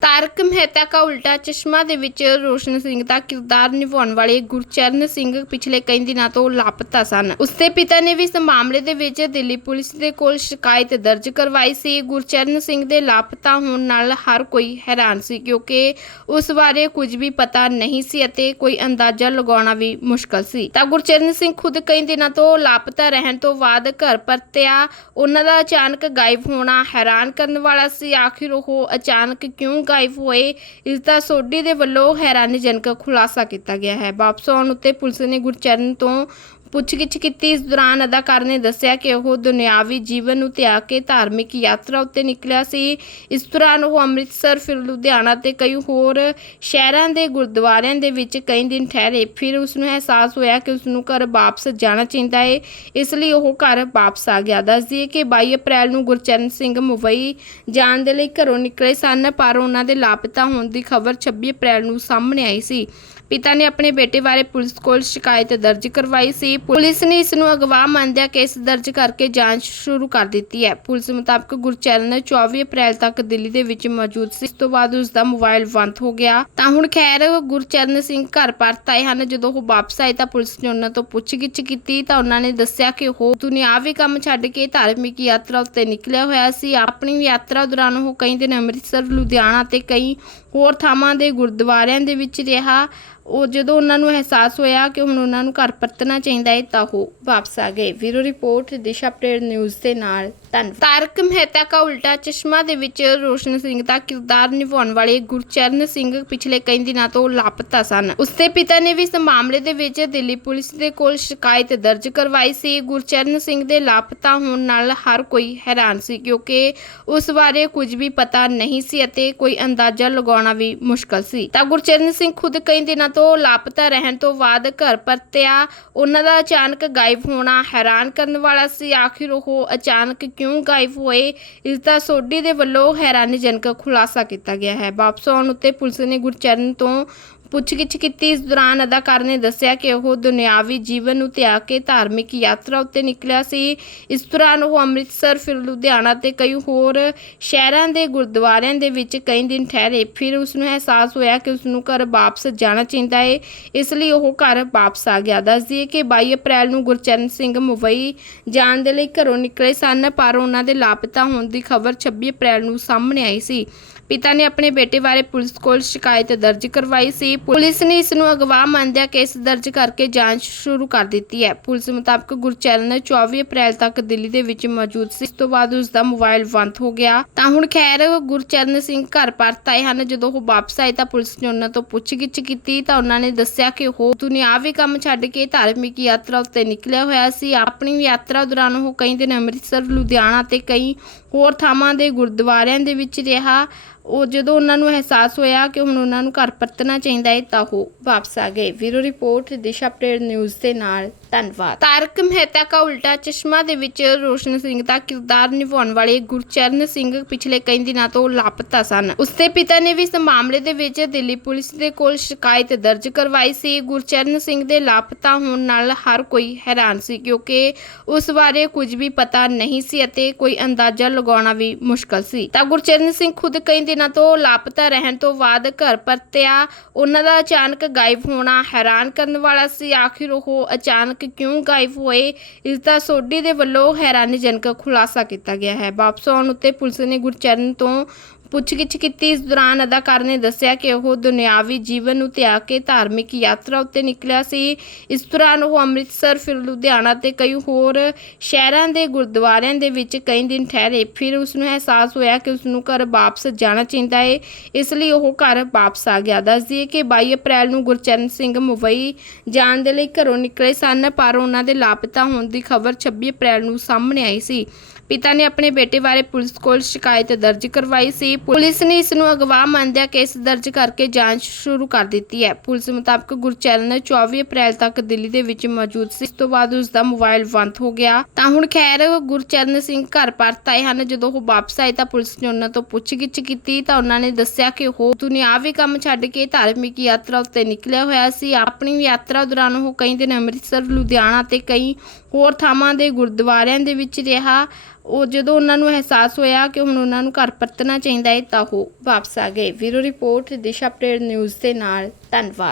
大 ਤਾਰਕ ਮਹਿਤਾ ਕਾ ਉਲਟਾ ਚਸ਼ਮਾ ਦੇ ਵਿੱਚ ਰੋਸ਼ਨ ਸਿੰਘ ਦਾ ਕਿਰਦਾਰ ਨਿਭਾਉਣ ਵਾਲੇ ਗੁਰਚਰਨ ਸਿੰਘ ਪਿਛਲੇ ਕਈ ਦਿਨਾਂ ਤੋਂ ਲਾਪਤਾ ਸਨ। ਉਸਦੇ ਪਿਤਾ ਨੇ ਵੀ ਇਸ ਮਾਮਲੇ ਦੇ ਵਿੱਚ ਦਿੱਲੀ ਪੁਲਿਸ ਦੇ ਕੋਲ ਸ਼ਿਕਾਇਤ ਦਰਜ ਕਰਵਾਈ ਸੀ। ਗੁਰਚਰਨ ਸਿੰਘ ਦੇ ਲਾਪਤਾ ਹੋਣ ਨਾਲ ਹਰ ਕੋਈ ਹੈਰਾਨ ਸੀ ਕਿਉਂਕਿ ਉਸ ਬਾਰੇ ਕੁਝ ਵੀ ਪਤਾ ਨਹੀਂ ਸੀ ਅਤੇ ਕੋਈ ਅੰਦਾਜ਼ਾ ਲਗਾਉਣਾ ਵੀ ਮੁਸ਼ਕਲ ਸੀ। ਤਾਂ ਗੁਰਚਰਨ ਸਿੰਘ ਖੁਦ ਕਈ ਦਿਨਾਂ ਤੋਂ ਲਾਪਤਾ ਰਹਿਣ ਤੋਂ ਬਾਅਦ ਘਰ ਪਰਤਿਆ। ਉਹਨਾਂ ਦਾ ਅਚਾਨਕ ਗਾਇਬ ਹੋਣਾ ਹੈਰਾਨ ਕਰਨ ਵਾਲਾ ਸੀ। ਆਖਿਰ ਉਹ ਅਚਾਨਕ ਕਿਉਂ ਗਾਇਬ ਹੋਏ ਇਸ ਦਾ ਸੋਢੀ ਦੇ ਵੱਲੋਂ ਹੈਰਾਨੀਜਨਕ ਖੁਲਾਸਾ ਕੀਤਾ ਗਿਆ ਹੈ। ਵਾਪਸ ਆਉਣ ਉੱਤੇ ਪੁਲਿਸ ਨੇ ਗੁਰਚਰਨ ਤੋਂ ਪੁੱਛਗਿੱਛ ਕੀਤੀ। ਇਸ ਦੌਰਾਨ ਅਦਾਕਾਰ ਨੇ ਦੱਸਿਆ ਕਿ ਉਹ ਦੁਨਿਆਵੀ ਜੀਵਨ ਨੂੰ ਤਿਆਗ ਕੇ ਧਾਰਮਿਕ ਯਾਤਰਾ ਉੱਤੇ ਨਿਕਲਿਆ ਸੀ। ਇਸ ਦੌਰਾਨ ਉਹ ਅੰਮ੍ਰਿਤਸਰ, ਫਿਰ ਲੁਧਿਆਣਾ ਤੇ ਕਈ ਹੋਰ ਸ਼ਹਿਰਾਂ ਦੇ ਗੁਰਦੁਆਰਿਆਂ ਦੇ ਵਿੱਚ ਕਈ ਦਿਨ ਠਹਿਰੇ। ਫਿਰ ਉਸ ਨੂੰ ਅਹਿਸਾਸ ਹੋਇਆ ਕਿ ਉਸ ਨੂੰ ਘਰ ਵਾਪਸ ਜਾਣਾ ਚਾਹੀਦਾ ਹੈ ਇਸ ਲਈ ਉਹ ਘਰ ਵਾਪਸ ਆ ਗਿਆ। ਦੱਸਦੀ ਦਈਏ ਕਿ 22 ਅਪ੍ਰੈਲ ਨੂੰ ਗੁਰਚਰਨ ਸਿੰਘ ਮੁੰਬਈ ਜਾਣ ਦੇ ਲਈ ਘਰੋਂ ਨਿਕਲੇ ਸਨ, ਪਰ ਉਹਨਾਂ ਦੇ ਲਾਪਤਾ ਹੋਣ ਦੀ ਖਬਰ 26 ਅਪ੍ਰੈਲ ਨੂੰ ਸਾਹਮਣੇ ਆਈ ਸੀ। ਪਿਤਾ ਨੇ ਆਪਣੇ ਬੇਟੇ ਬਾਰੇ ਪੁਲਿਸ ਕੋਲ ਸ਼ਿਕਾਇਤ ਦਰਜ ਕਰਵਾਈ ਸੀ। ਪੁਲਿਸ ਨੇ ਇਸ ਨੂੰ ਅਗਵਾ ਮੰਨਦਿਆਂ ਕੇਸ ਦਰਜ ਕਰਕੇ ਜਾਂਚ ਸ਼ੁਰੂ ਕਰ ਦਿੱਤੀ ਹੈ। ਪੁਲਿਸ ਮੁਤਾਬਕ ਗੁਰਚਰਨ 24 ਅਪ੍ਰੈਲ ਤੱਕ ਦਿੱਲੀ ਦੇ ਵਿੱਚ ਮੌਜੂਦ ਸੀ। ਇਸ ਤੋਂ ਬਾਅਦ ਉਸ ਦਾ ਮੋਬਾਈਲ ਬੰਦ ਹੋ ਗਿਆ। ਤਾਂ ਹੁਣ ਖੈਰ ਗੁਰਚਰਨ ਸਿੰਘ ਘਰ ਪਰਤ ਆਏ ਹਨ। ਜਦੋਂ ਉਹ ਵਾਪਸ ਆਏ ਤਾਂ ਪੁਲਿਸ ਨੇ ਉਹਨਾਂ ਤੋਂ ਪੁੱਛਗਿੱਛ ਕੀਤੀ ਤਾਂ ਉਹਨਾਂ ਨੇ ਦੱਸਿਆ ਕਿ ਉਹ ਦੁਨਿਆਵੀ ਕੰਮ ਛੱਡ ਕੇ ਧਾਰਮਿਕ ਯਾਤਰਾ ਉੱਤੇ ਨਿਕਲਿਆ ਹੋਇਆ ਸੀ। ਆਪਣੀ ਯਾਤਰਾ ਦੌਰਾਨ ਉਹ ਕਈ ਦਿਨ ਅੰਮ੍ਰਿਤਸਰ, ਲੁਧਿਆਣਾ ਤੇ ਕਈ ਹੋਰ ਥਾਵਾਂ ਦੇ ਗੁਰਦੁਆਰਿਆਂ ਦੇ ਵਿੱਚ ਰਿਹਾ। ਉਹ ਜਦੋਂ ਉਹਨਾਂ ਨੂੰ ਅਹਿਸਾਸ ਹੋਇਆ ਕਿ ਹੁਣ ਉਹਨਾਂ ਨੂੰ ਘਰ ਪਰਤਣਾ ਚਾਹੀਦਾ ਹੈ ਤਾਂ ਉਹ ਵਾਪਸ ਆ ਗਏ। ਵੀਰੋ ਰਿਪੋਰਟ, ਦਿਸ਼ਾ ਅਪਡੇਟ ਨਿਊਜ਼ ਦੇ ਨਾਲ। ਧੰਨਵਾਦ। ਤਾਰਕ ਮਹਿਤਾ ਕਾ ਉਲਟਾ ਚਸ਼ਮਾ ਦੇ ਵਿੱਚ ਰੋਸ਼ਨ ਸਿੰਘ ਦਾ ਕਿਰਦਾਰ ਨਿਭਾਉਣ ਵਾਲੇ ਗੁਰਚਰਨ ਸਿੰਘ ਪਿਛਲੇ ਕਈ ਦਿਨਾਂ ਤੋਂ ਲਾਪਤਾ ਸਨ। ਉਸਦੇ ਪਿਤਾ ਨੇ ਵੀ ਇਸ ਮਾਮਲੇ ਦੇ ਵਿੱਚ ਦਿੱਲੀ ਪੁਲਿਸ ਦੇ ਕੋਲ ਸ਼ਿਕਾਇਤ ਦਰਜ ਕਰਵਾਈ ਸੀ। ਗੁਰਚਰਨ ਸਿੰਘ ਦੇ ਲਾਪਤਾ ਹੋਣ ਨਾਲ ਹਰ ਕੋਈ ਹੈਰਾਨ ਸੀ ਕਿਉਂਕਿ ਉਸ ਬਾਰੇ ਕੁਝ ਵੀ ਪਤਾ ਨਹੀਂ ਸੀ ਅਤੇ ਕੋਈ ਅੰਦਾਜ਼ਾ ਲਗਾਉਣਾ ਵੀ ਮੁਸ਼ਕਲ ਸੀ। ਤਾਂ ਗੁਰਚਰਨ ਸਿੰਘ ਖੁਦ ਕਈ ਦਿਨਾਂ ਤੋਂ ਲਾਪਤਾ ਰਹਿਣ ਤੋਂ ਬਾਅਦ ਘਰ ਪਰਤਿਆ। ਉਹਨਾਂ ਦਾ ਅਚਾਨਕ ਗਾਇਬ ਹੋਣਾ ਹੈਰਾਨ ਕਰਨ ਵਾਲਾ ਸੀ। ਆਖਿਰ ਉਹ ਅਚਾਨਕ ਕਿਉਂ ਗਾਇਬ ਹੋਏ? ਇਸ ਦਾ ਸੋਢੀ ਦੇ ਵੱਲੋਂ ਹੈਰਾਨੀਜਨਕ ਖੁਲਾਸਾ ਕੀਤਾ ਗਿਆ ਹੈ। ਵਾਪਸ ਆਉਣ ਉੱਤੇ ਪੁਲਿਸ ਨੇ ਗੁਰਚਰਨ ਤੋਂ ਪੁੱਛਗਿੱਛ ਕੀਤੀ। ਇਸ ਦੌਰਾਨ ਅਦਾਕਾਰ ਨੇ ਦੱਸਿਆ ਕਿ ਉਹ ਦੁਨਿਆਵੀ ਜੀਵਨ ਨੂੰ ਤਿਆਗ ਕੇ ਧਾਰਮਿਕ ਯਾਤਰਾ ਉੱਤੇ ਨਿਕਲਿਆ ਸੀ। ਇਸ ਦੌਰਾਨ ਉਹ ਅੰਮ੍ਰਿਤਸਰ, ਫਿਰ ਲੁਧਿਆਣਾ ਤੇ ਕਈ ਹੋਰ ਸ਼ਹਿਰਾਂ ਦੇ ਗੁਰਦੁਆਰਿਆਂ ਦੇ ਵਿੱਚ ਕਈ ਦਿਨ ਠਹਿਰੇ। ਫਿਰ ਉਸ ਨੂੰ ਅਹਿਸਾਸ ਹੋਇਆ ਕਿ ਉਸ ਨੂੰ ਘਰ ਵਾਪਸ ਜਾਣਾ ਚਾਹੀਦਾ ਹੈ ਇਸ ਲਈ ਉਹ ਘਰ ਵਾਪਸ ਆ ਗਿਆ। ਦੱਸਦੀ ਦਈਏ ਕਿ 22 ਅਪ੍ਰੈਲ ਨੂੰ ਗੁਰਚਰਨ ਸਿੰਘ ਮੁੰਬਈ ਜਾਣ ਦੇ ਲਈ ਘਰੋਂ ਨਿਕਲੇ ਸਨ, ਪਰ ਉਹਨਾਂ ਦੇ ਲਾਪਤਾ ਹੋਣ ਦੀ ਖਬਰ 26 ਅਪ੍ਰੈਲ ਨੂੰ ਸਾਹਮਣੇ ਆਈ ਸੀ। ਪਿਤਾ ਨੇ ਆਪਣੇ ਬੇਟੇ ਬਾਰੇ ਪੁਲਿਸ ਕੋਲ ਸ਼ਿਕਾਇਤ ਦਰਜ ਕਰਵਾਈ ਸੀ। ਪੁਲਿਸ ਨੇ ਇਸ ਨੂੰ ਅਗਵਾ ਮੰਨਦਿਆਂ ਕੇਸ ਦਰਜ ਕਰਕੇ ਜਾਂਚ ਸ਼ੁਰੂ ਕਰ ਦਿੱਤੀ ਹੈ। ਪੁਲਿਸ ਮੁਤਾਬਕ ਗੁਰਚਰਨ 24 ਅਪ੍ਰੈਲ ਤੱਕ ਦਿੱਲੀ ਦੇ ਵਿੱਚ ਮੌਜੂਦ ਸੀ। ਇਸ ਤੋਂ ਬਾਅਦ ਉਸ ਦਾ ਮੋਬਾਈਲ ਬੰਦ ਹੋ ਗਿਆ। ਤਾਂ ਹੁਣ ਖੈਰ ਗੁਰਚਰਨ ਸਿੰਘ ਘਰ ਪਰਤ ਆਏ ਹਨ। ਜਦੋਂ ਉਹ ਵਾਪਸ ਆਏ ਤਾਂ ਪੁਲਿਸ ਨੇ ਉਹਨਾਂ ਤੋਂ ਪੁੱਛਗਿੱਛ ਕੀਤੀ ਤਾਂ ਉਹਨਾਂ ਨੇ ਦੱਸਿਆ ਕਿ ਉਹ ਦੁਨਿਆਵੀ ਕੰਮ ਛੱਡ ਕੇ ਧਾਰਮਿਕ ਯਾਤਰਾ ਉੱਤੇ ਨਿਕਲਿਆ ਹੋਇਆ ਸੀ। ਆਪਣੀ ਯਾਤਰਾ ਦੌਰਾਨ ਉਹ ਕਈ ਦਿਨ ਅੰਮ੍ਰਿਤਸਰ, ਲੁਧਿਆਣਾ ਤੇ ਕਈ ਹੋਰ ਥਾਵਾਂ ਦੇ ਗੁਰਦੁਆਰਿਆਂ ਦੇ ਵਿੱਚ ਰਿਹਾ। ਉਹ ਜਦੋਂ ਉਹਨਾਂ ਨੂੰ ਅਹਿਸਾਸ ਹੋਇਆ ਕਿ ਹੁਣ ਉਹਨਾਂ ਨੂੰ ਘਰ ਪਰਤਣਾ ਚਾਹੀਦਾ ਹੈ ਵਾਪਸ ਆ ਗਏ। ਵੀਰੋ ਰਿਪੋਰਟ, ਦਿਸ਼ਾ ਅਪਡੇਟ ਨਿਊਜ਼ ਦੇ ਨਾਲ। ਧੰਨਵਾਦ। ਤਾਰਕ ਮਹਿਤਾ ਕਾ ਉਲਟਾ ਚਸ਼ਮਾ ਦੇ ਵਿੱਚ ਰੋਸ਼ਨ ਸਿੰਘ ਦਾ ਕਿਰਦਾਰ ਨਿਭਾਉਣ ਵਾਲੇ ਗੁਰਚਰਨ ਸਿੰਘ ਪਿਛਲੇ ਕਈ ਦਿਨਾਂ ਤੋਂ ਲਾਪਤਾ ਸਨ। ਉਸਦੇ ਪਿਤਾ ਨੇ ਵੀ ਇਸ ਮਾਮਲੇ ਦੇ ਵਿੱਚ ਦਿੱਲੀ ਪੁਲਿਸ ਦੇ ਕੋਲ ਸ਼ਿਕਾਇਤ ਦਰਜ ਕਰਵਾਈ ਸੀ। ਗੁਰਚਰਨ ਸਿੰਘ ਦੇ ਲਾਪਤਾ ਹੋਣ ਨਾਲ ਹਰ ਕੋਈ ਹੈਰਾਨ ਸੀ, ਕਿਉਂਕਿ ਉਸ ਬਾਰੇ ਕੁਝ ਵੀ ਪਤਾ ਨਹੀਂ ਸੀ ਅਤੇ ਕੋਈ ਅੰਦਾਜ਼ਾ ਲਗਾਉਣਾ ਵੀ ਮੁਸ਼ਕਲ ਸੀ। ਤਾਂ ਗੁਰਚਰਨ ਸਿੰਘ ਖੁਦ ਕਈ ਦਿਨਾਂ ਤੋਂ ਲਾਪਤਾ ਰਹਿਣ ਤੋਂ ਬਾਅਦ ਘਰ ਪਰਤਿਆ। ਉਹਨਾਂ ਦਾ ਅਚਾਨਕ ਗਾਇਬ ਹੋਣਾ ਹੈਰਾਨ ਕਰਨ ਵਾਲਾ ਸੀ। ਆਖਿਰ ਉਹ ਅਚਾਨਕ ਕਿਉਂ ਗਾਇਬ ਹੋਏ? ਇਸ ਦਾ ਸੋਢੀ ਦੇ ਵੱਲੋਂ ਹੈਰਾਨੀਜਨਕ ਖੁਲਾਸਾ ਕੀਤਾ ਗਿਆ ਹੈ। ਵਾਪਸ ਆਉਣ ਉੱਤੇ ਪੁਲਿਸ ਨੇ ਗੁਰਚਰਨ ਤੋਂ ਪੁੱਛਗਿੱਛ ਕੀਤੀ। ਇਸ ਦੌਰਾਨ ਅਦਾਕਾਰ ਨੇ ਦੱਸਿਆ ਕਿ ਉਹ ਦੁਨਿਆਵੀ ਜੀਵਨ ਨੂੰ ਤਿਆਗ ਕੇ ਧਾਰਮਿਕ ਯਾਤਰਾ ਉੱਤੇ ਨਿਕਲਿਆ ਸੀ। ਇਸ ਦੌਰਾਨ ਉਹ ਅੰਮ੍ਰਿਤਸਰ, ਫਿਰ ਲੁਧਿਆਣਾ ਤੇ ਕਈ ਹੋਰ ਸ਼ਹਿਰਾਂ ਦੇ ਗੁਰਦੁਆਰਿਆਂ ਦੇ ਵਿੱਚ ਕਈ ਦਿਨ ਠਹਿਰੇ। ਫਿਰ ਉਸ ਨੂੰ ਅਹਿਸਾਸ ਹੋਇਆ ਕਿ ਉਸ ਨੂੰ ਘਰ ਵਾਪਸ ਜਾਣਾ ਚਾਹੀਦਾ ਹੈ ਇਸ ਲਈ ਉਹ ਘਰ ਵਾਪਸ ਆ ਗਿਆ। ਦੱਸਦੀ ਦਈਏ ਕਿ 22 ਅਪ੍ਰੈਲ ਨੂੰ ਗੁਰਚਰਨ ਸਿੰਘ ਮੁੰਬਈ ਜਾਣ ਦੇ ਲਈ ਘਰੋਂ ਨਿਕਲੇ ਸਨ, ਪਰ ਉਹਨਾਂ ਦੇ ਲਾਪਤਾ ਹੋਣ ਦੀ ਖਬਰ 26 ਅਪ੍ਰੈਲ ਨੂੰ ਸਾਹਮਣੇ ਆਈ ਸੀ। ਪਿਤਾ ਨੇ ਆਪਣੇ ਬੇਟੇ ਬਾਰੇ ਪੁਲਿਸ ਕੋਲ ਸ਼ਿਕਾਇਤ ਦਰਜ ਕਰਵਾਈ ਸੀ। ਪੁਲਿਸ ਨੇ ਇਸ ਨੂੰ ਅਗਵਾ ਮੰਨਦਿਆਂ ਕੇਸ ਦਰਜ ਕਰਕੇ ਜਾਂਚ ਸ਼ੁਰੂ ਕਰ ਦਿੱਤੀ ਹੈ। ਪੁਲਿਸ ਮੁਤਾਬਕ ਗੁਰਚਰਨ 24 ਅਪ੍ਰੈਲ ਤੱਕ ਦਿੱਲੀ ਦੇ ਵਿੱਚ ਮੌਜੂਦ ਸੀ। ਇਸ ਤੋਂ ਬਾਅਦ ਉਸ ਦਾ ਮੋਬਾਈਲ ਬੰਦ ਹੋ ਗਿਆ। ਤਾਂ ਹੁਣ ਖੈਰ ਗੁਰਚਰਨ ਸਿੰਘ ਘਰ ਪਰਤ ਆਏ ਹਨ। ਜਦੋਂ ਉਹ ਵਾਪਸ ਆਏ ਤਾਂ ਪੁਲਿਸ ਨੇ ਉਹਨਾਂ ਤੋਂ ਪੁੱਛਗਿੱਛ ਕੀਤੀ ਤਾਂ ਉਹਨਾਂ ਨੇ ਦੱਸਿਆ ਕਿ ਉਹ ਦੁਨਿਆਵੀ ਕੰਮ ਛੱਡ ਕੇ ਧਾਰਮਿਕ ਯਾਤਰਾ ਉੱਤੇ ਨਿਕਲਿਆ ਹੋਇਆ ਸੀ। ਆਪਣੀ ਯਾਤਰਾ ਦੌਰਾਨ ਉਹ ਕਈ ਦਿਨ ਅੰਮ੍ਰਿਤਸਰ, ਲੁਧਿਆਣਾ ਤੇ ਕਈ ਹੋਰ ਥਾਵਾਂ ਦੇ ਗੁਰਦੁਆਰਿਆਂ ਦੇ ਵਿੱਚ ਰਿਹਾ। ਉਹ ਜਦੋਂ ਉਹਨਾਂ ਨੂੰ ਅਹਿਸਾਸ ਹੋਇਆ ਕਿ ਹੁਣ ਉਹਨਾਂ ਨੂੰ ਘਰ ਪਰਤਣਾ ਚਾਹੀਦਾ ਹੈ, ਤਾਂ ਉਹ ਵਾਪਸ ਆ ਗਏ। ਵੀਰੋ ਰਿਪੋਰਟ, ਦਿਸ਼ਾ ਅਪਡੇਟ ਨਿਊਜ਼ ਦੇ ਨਾਲ, ਧੰਨਵਾਦ।